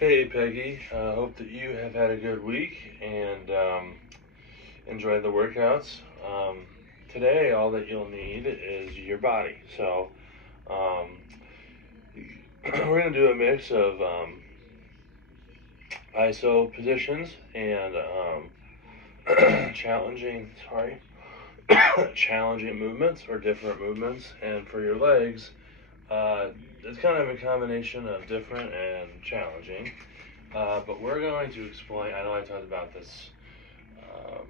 Hey Peggy, hope that you have had a good week and enjoyed the workouts. Today, all that you'll need is your body. So, um, we're going to do a mix of ISO positions and challenging, challenging movements or different movements. And for your legs, uh, it's kind of a combination of different and challenging. But we're going to explain. I know I talked about this um,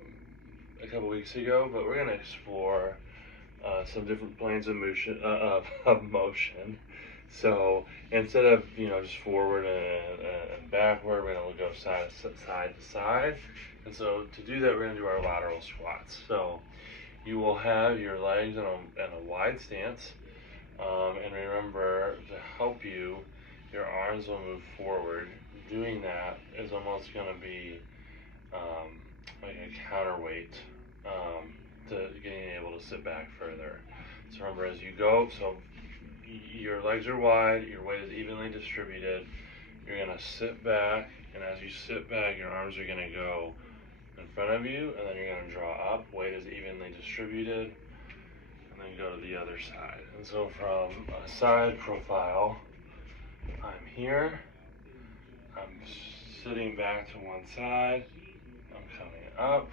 a couple weeks ago, but we're going to explore some different planes of motion. Of motion. So instead of just forward and backward, we're going to go side to side. And so to do that, we're going to do our lateral squats. So you will have your legs in a wide stance, and remember to help you, your arms will move forward. Doing that is almost going to be like a counterweight to getting able to sit back further. So remember, as you go, so your legs are wide, your weight is evenly distributed. You're going to sit back, and as you sit back, your arms are going to go in front of you, and then you're going to draw up. Weight is evenly distributed, and then go to the other side. And so from a side profile, I'm here, I'm sitting back to one side, I'm coming up,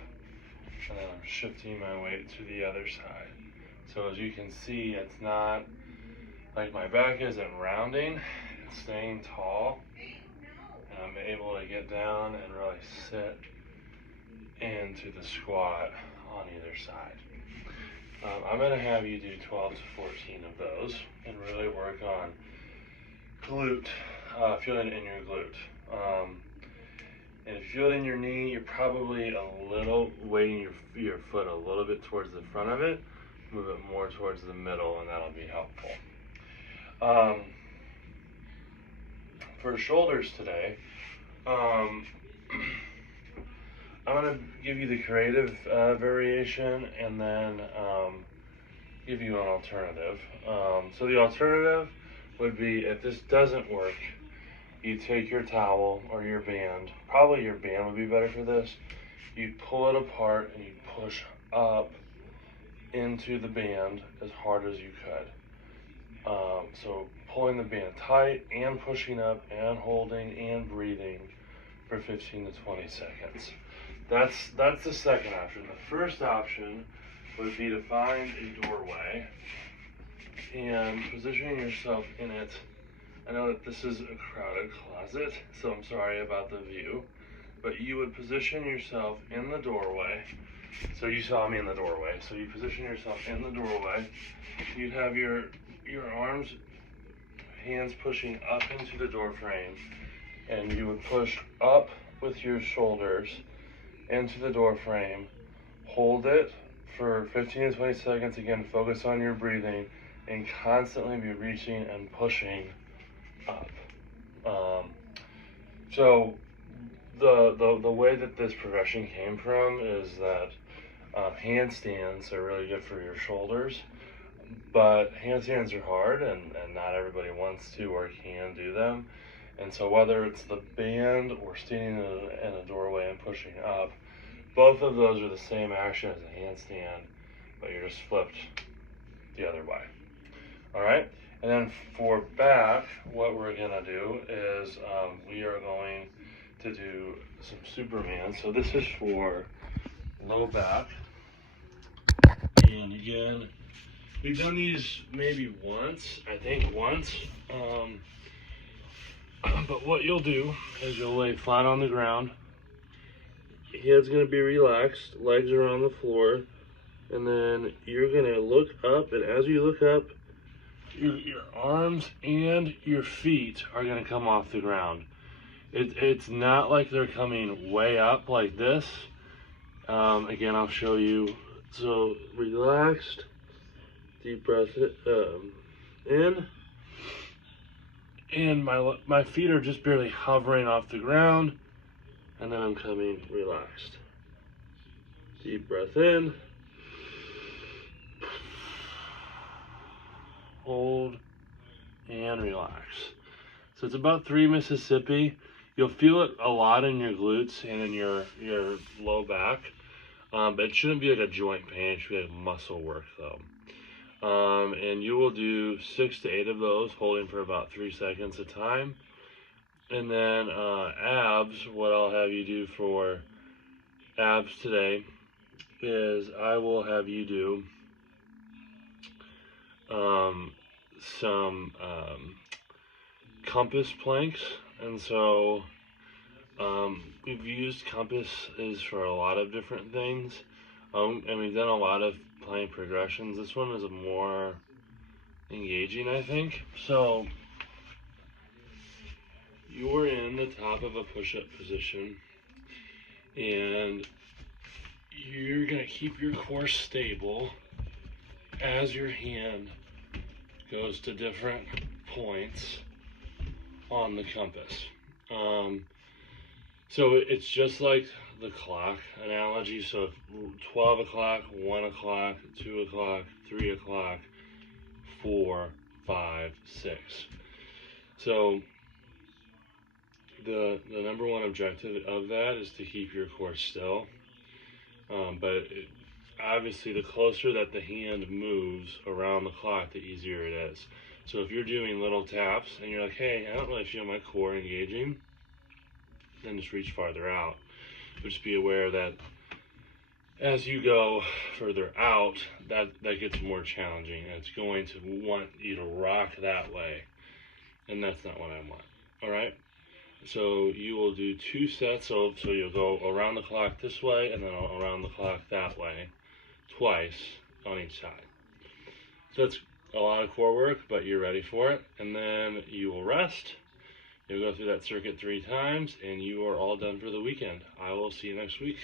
and then I'm shifting my weight to the other side. So as you can see, it's not like my back isn't rounding, it's staying tall, and I'm able to get down and really sit into the squat on either side. I'm going to have you do 12 to 14 of those and really work on glute, feeling it in your glute. And if you feel it in your knee, you're probably a little weighting your foot a little bit towards the front of it. Move it more towards the middle, and that'll be helpful. For shoulders today, I'm going to give you the creative variation and then give you an alternative. So the alternative would be, if this doesn't work, you take your towel or your band, probably your band would be better for this, you pull it apart and you push up into the band as hard as you could. So pulling the band tight and pushing up and holding and breathing for 15 to 20 seconds. That's the second option. The first option would be to find a doorway and positioning yourself in it. I know that this is a crowded closet, so I'm sorry about the view, but you would position yourself in the doorway. So you saw me in the doorway, so you position yourself in the doorway. You'd have your arms, hands pushing up into the door frame, and you would push up with your shoulders into the door frame. Hold it for 15 to 20 seconds. Again, focus on your breathing and constantly be reaching and pushing up. So the way that this progression came from is that handstands are really good for your shoulders, but handstands are hard, and not everybody wants to or can do them. And so whether it's the band or standing in a doorway and pushing up, both of those are the same action as a handstand, but you're just flipped the other way. All right? And then for back, what we're going to do is we are going to do some Superman. So this is for low back. And again, we've done these maybe once, I think once. But what you'll do is you'll lay flat on the ground. Head's going to be relaxed, legs are on the floor, and then you're going to look up, and as you look up, your arms and your feet are going to come off the ground. It's not like they're coming way up like this. Again, I'll show you. So relaxed, deep breath in, and my feet are just barely hovering off the ground, and then I'm coming relaxed. Deep breath in, hold, and relax. So it's about 3 Mississippi. You'll feel it a lot in your glutes and in your low back. But it shouldn't be like a joint pain. It should be like muscle work though. And you will do 6 to 8 of those, holding for about 3 seconds a time. And then abs, what I'll have you do for abs today is I will have you do some compass planks. And so we've used compasses for a lot of different things. And we've done a lot of plank progressions. This one is more engaging, I think. So you're in the top of a push-up position, and you're going to keep your core stable as your hand goes to different points on the compass. So it's just like the clock analogy. So 12 o'clock, 1 o'clock, 2 o'clock, 3 o'clock, 4, 5, 6. So the number one objective of that is to keep your core still. Obviously, the closer that the hand moves around the clock, the easier it is. So if you're doing little taps and you're like, hey, I don't really feel my core engaging, then just reach farther out. But just be aware that as you go further out, that gets more challenging, and it's going to want you to rock that way, and that's not what I want. All right? So you will do 2 sets, so you'll go around the clock this way and then around the clock that way, twice on each side. So that's a lot of core work, but you're ready for it. And then you will rest. You'll go through that circuit 3 times, and you are all done for the weekend. I will see you next week.